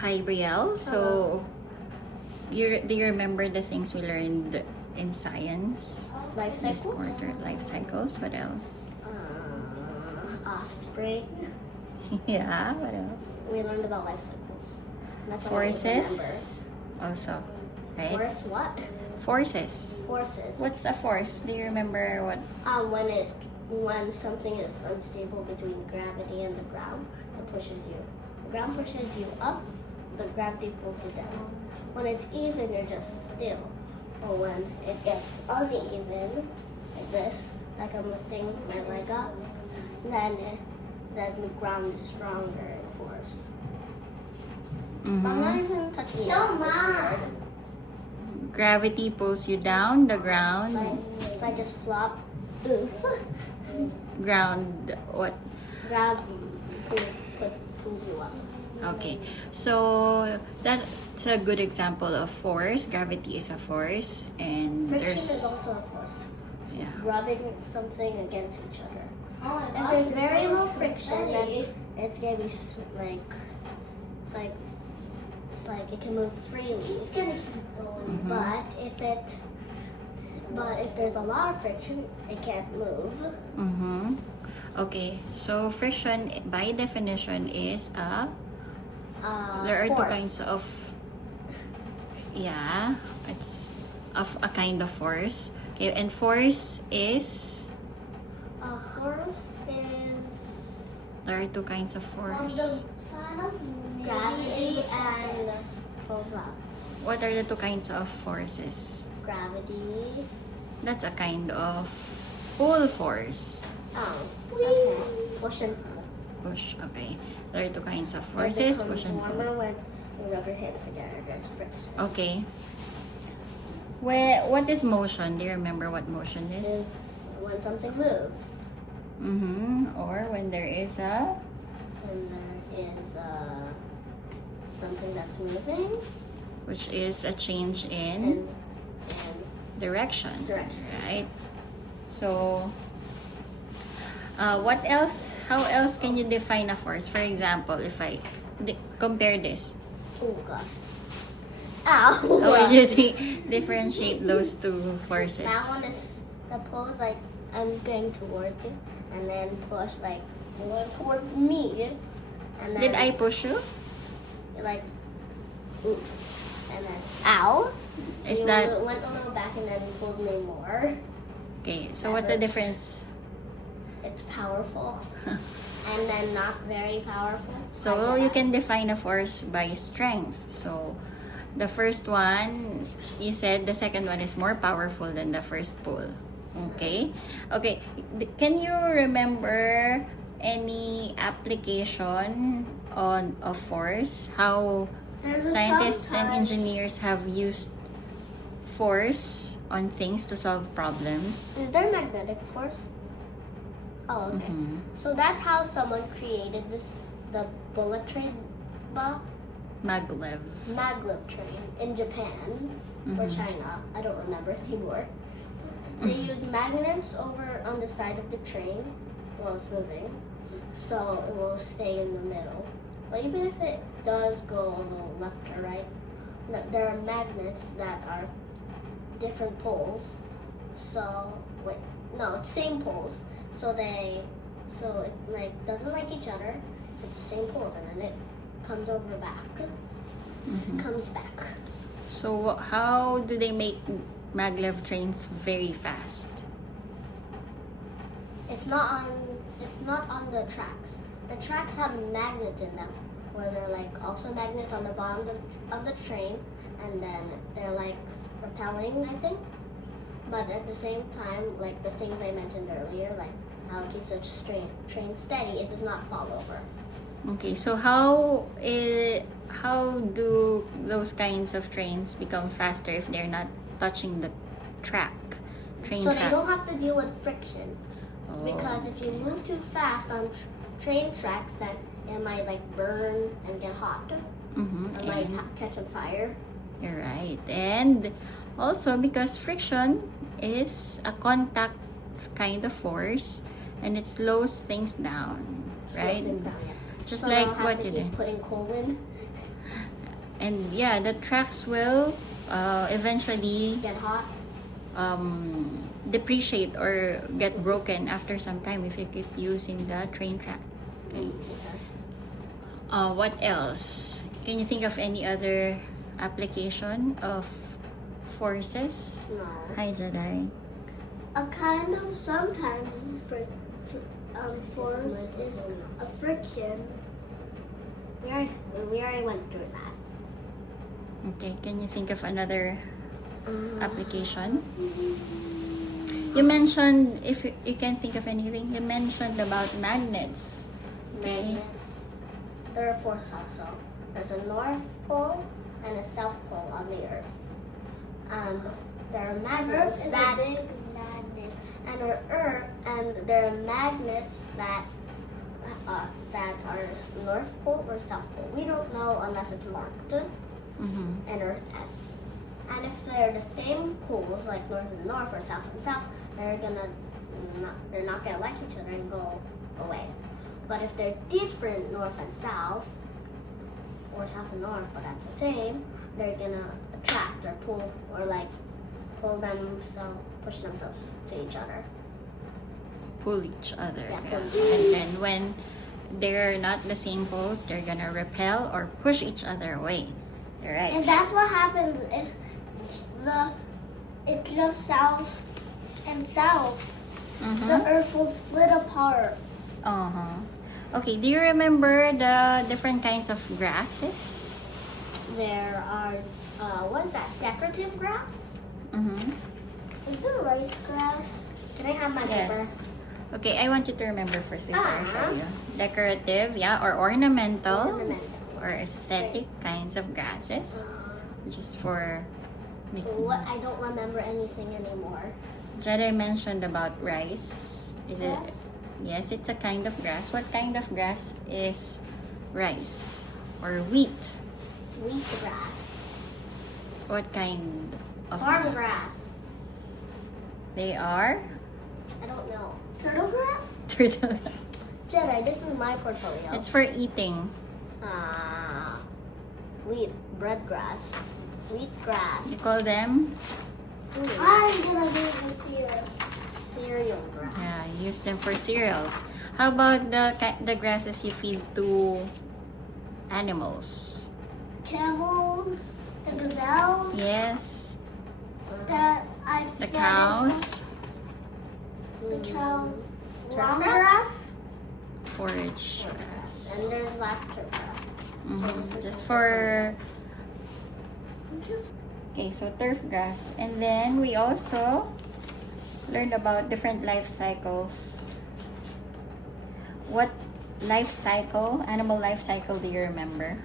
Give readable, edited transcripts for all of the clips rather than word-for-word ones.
Hi, Brielle. So, do you remember the things we learned in science Life this cycles. quarter? Life cycles. What else? Offspring. Yeah. What else? We learned about life cycles. That's all I Forces. Also, right? remember. Force what? Forces. Forces. What's a force? Do you remember what? When something is unstable between gravity and the ground, it pushes you. The ground pushes you up, the gravity pulls you down. When it's even, you're just still. Or when it gets uneven, like this, like I'm lifting my leg up, then the ground is stronger in force. I'm not even touching it. It's weird. Gravity pulls you down. The ground. If I just flop, oof. Ground. What? Gravity pulls you up. Okay, so that's a good example of force. Gravity is a force, and Friction there's is also a force. It's yeah. rubbing something against each other. If there's very low friction, then it's gonna be it's like it can move freely. It's gonna keep going. But if there's a lot of friction, it can't move. Okay, so friction by definition is there are two Force. kinds of it's of a kind of force. Okay, and force is Force is there are two kinds of force. Gravity and What are the two kinds of forces? gravity. That's a kind of pull force. Okay. Push and pull. Push, okay. There are two kinds of When it forces, becomes push and pull. warmer when you rub your hands together, there's friction. Okay. What is motion? Do you remember what motion is? It's when something moves. Or when there is a When there is something that's moving which is a change in and direction. Direction. Right? So what else? How else can you define a force? For example, if I compare this, oh gosh. Ow! how would you differentiate those two forces? That one is the pull is like I'm going towards you, and then push like going towards me, and then Did I push you? like ooh, and then ow. Is you that went a little back and then pulled me more. okay? So That what's the hurts. difference? It's powerful, and then not very powerful. So Like you that. can define a force by strength. So the first one, you said the second one is more powerful than the first pull. Okay? Okay. Can you remember any application of force? How There's scientists and sometimes- engineers have used force on things to solve problems? Is there magnetic force? Oh, okay. So that's how someone created the bullet train Maglev. maglev train in Japan or China. I don't remember anymore. They use magnets over on the side of the train while it's moving, so it will stay in the middle. But even if it does go a little left or right, there are magnets that are different poles. So it's same poles. So it like doesn't like each other. It's the same poles, and then it comes over back. Comes back. So how do they make maglev trains very fast? It's not on the tracks. The tracks have magnets in them, where they're like also magnets on the bottom of the train, and then they're like repelling, I think. But at the same time, like the things I mentioned earlier, like how it keeps a train steady, it does not fall over. Okay, so how do those kinds of trains become faster if they're not touching the track? Train So track. they don't have to deal with friction. Oh, Because if you move too fast on train tracks, then it might like burn and get hot. It might catch on fire. You're right. And also because friction is a contact kind of force and it slows things down, right? Slows things down, yeah. Just So like they'll have what to you keep did. putting coal in. And yeah, the tracks will eventually Get hot. depreciate or get broken after some time if you keep using the train track. Okay. What else? Can you think of any other application of forces? No. Hi, Jedi. A kind of sometimes force is a friction. We already went through that. Okay, can you think of another application? You mentioned, if you can think of anything, you mentioned about magnets. Okay. Magnets. There are forces also. There's a north pole and a south pole on the Earth. There are magnets that big magnet, and there are magnets that are North Pole or South Pole. We don't know unless it's marked, and Earth has. And if they're the same poles, like North and North or South and South, they're not gonna like each other and go away. But if they're different North and South, or South and North, but that's the same, they're gonna attract or pull or like push themselves to each other. Pull each other. Yeah, Yeah. pull each other. And then when they're not the same poles, they're gonna repel or push each other away. Right. And that's what happens if it goes south and south. The Earth will split apart. Okay, do you remember the different kinds of grasses? There are what is that? Decorative grass? Is there rice grass? Can I have my paper? Okay, I want you to remember first before I Uh-huh. tell you. Decorative, yeah, or ornamental, Ornamental. or aesthetic kinds of grasses, just for making. What? I don't remember anything anymore. Jedi mentioned about rice. Is it? Grass? Yes, it's a kind of grass. What kind of grass is rice or wheat? Wheat grass. What kind of Farm grass. They are I don't know. Turtle grass? turtle. Jedi, this is my portfolio. It's for eating. Bread grass. Wheat grass. You call them? I'm gonna do the cereal grass. Yeah, use them for cereals. How about the grasses you feed to animals? Camels, the gazelles, Yes, that I the fed cows, The cows. Long grass. forage grass. And there's last turf grass. Just for okay, so turf grass, and then we also learned about different life cycles. What life cycle, animal life cycle, do you remember?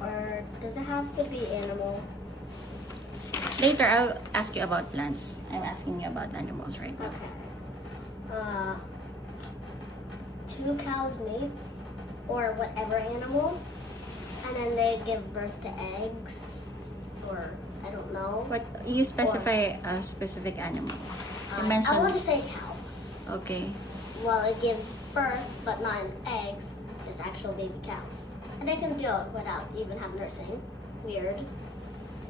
Or does it have to be animal? Later, I'll ask you about plants. I'm asking you about animals right now. Okay. 2 cows mate, or whatever animal, and then they give birth to eggs, or I don't know. What you specify a specific animal? You I mentioned. want to say cow. Okay. Well, it gives birth, but not in eggs, just actual baby cows. And they can do it without even have nursing. Weird.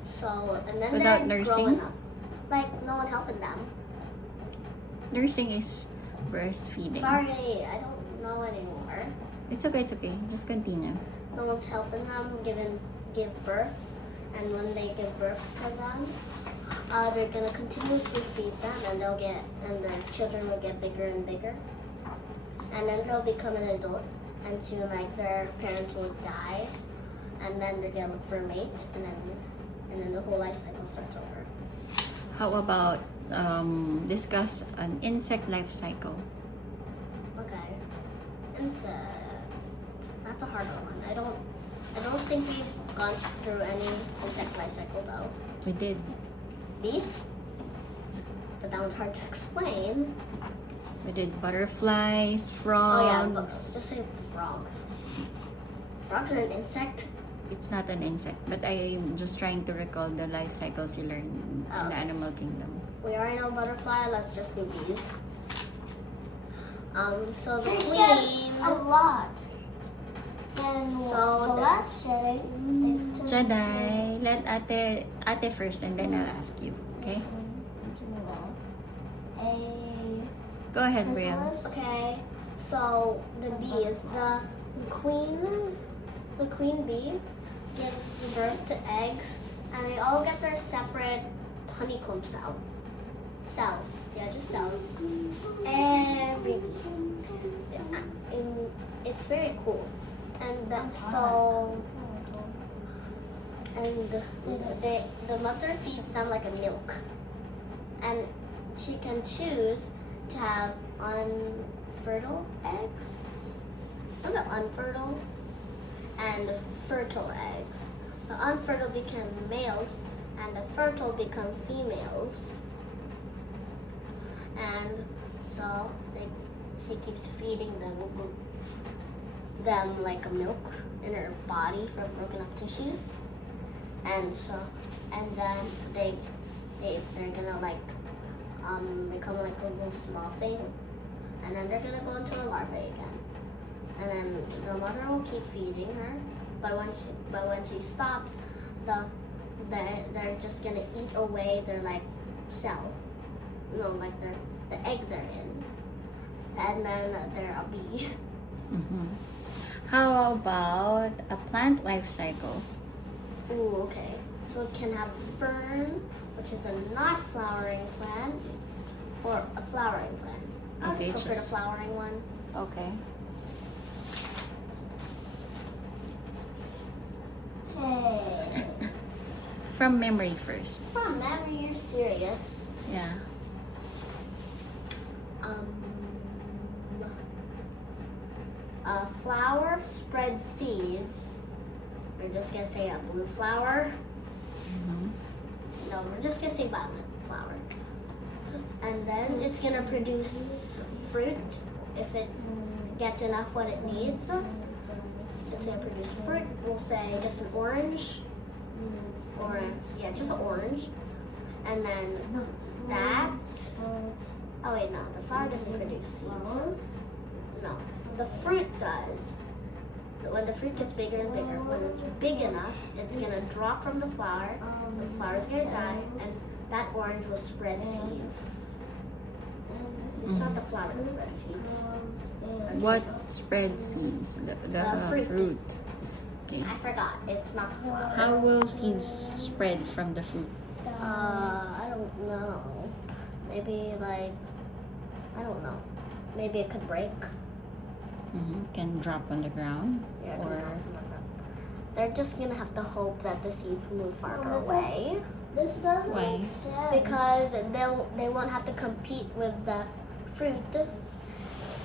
So, and then Without they're nursing? growing up. Like, no one helping them. Nursing is breastfeeding. Sorry, I don't know anymore. It's okay. It's okay. Just continue. No one's helping them give birth. And when they give birth to them, they're gonna continuously feed them, and the children will get bigger and bigger. And then they'll become an adult, and soon like their parents will die, and then they're gonna look for a mate, and then the whole life cycle starts over. How about discuss an insect life cycle? Okay. Insect. That's a harder one. I don't think we've gone through any insect life cycle though. We did. Bees? But that one's hard to explain. We did butterflies, Oh frogs. yeah, but just say frogs. Frogs are an insect? It's not an insect, but I'm just trying to recall the life cycles you learned in the animal kingdom. We already know butterfly, let's just do bees. So the queen... a lot. And So the last Jedi, Jaday, let ate first and then I'll ask you. Okay? A Go ahead, Brielle. chrysalis. Okay. So the bees, the queen bee gives birth to eggs, and they all get their separate honeycomb cells. Yeah, just cells. Every bee. It's very cool. And the mother feeds them like a milk, and she can choose to have unfertile eggs, unfertile, and fertile eggs. The unfertile become males, and the fertile become females. And so she keeps feeding them like a milk in her body for broken up tissues. And then they're gonna become like a little small thing, and then they're gonna go into a larvae again. And then the mother will keep feeding her, but when she stops, they're just gonna eat away their cell, the egg they're in, and then they're a bee. Mm-hmm. How about a plant life cycle? Ooh, okay. So it can have fern, which is a not flowering plant, or a flowering plant. I Okay, prefer the flowering one. Okay. Okay. From memory first. From memory, you're serious. Yeah. A flower spreads seeds. We're just gonna say a blue flower. Mm-hmm. No, we're just gonna say violet flower. And then it's gonna produce fruit if it gets enough what it needs. It's gonna produce fruit. We'll say just an orange. Yeah, just an orange. And then that. Oh wait, no, the flower doesn't produce seeds. No, the fruit does. When the fruit gets bigger and bigger, when it's big enough, it's gonna drop from the flower. The flower's gonna die, and that orange will spread seeds. It's not the flower that spreads seeds. What spreads seeds? The fruit. Okay. I forgot. It's not the flower. How will seeds spread from the fruit? I don't know. Maybe I don't know. Maybe it could break. Mm-hmm. Can drop on the ground? Yeah, it can Or drop on the ground. They're just gonna have to hope that the seeds move farther away. This doesn't Why? make sense. Because they won't have to compete with the fruit.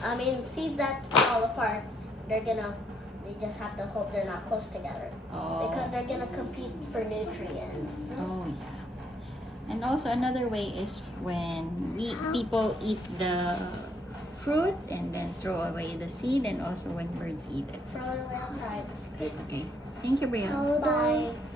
I mean, seeds that fall apart, they just have to hope they're not close together. Oh. Because they're gonna compete for nutrients. Oh yeah. And also another way is when people eat the fruit and then throw away the seed, and also when birds eat it. Throw it away outside. Okay. Thank you, Brielle. Bye.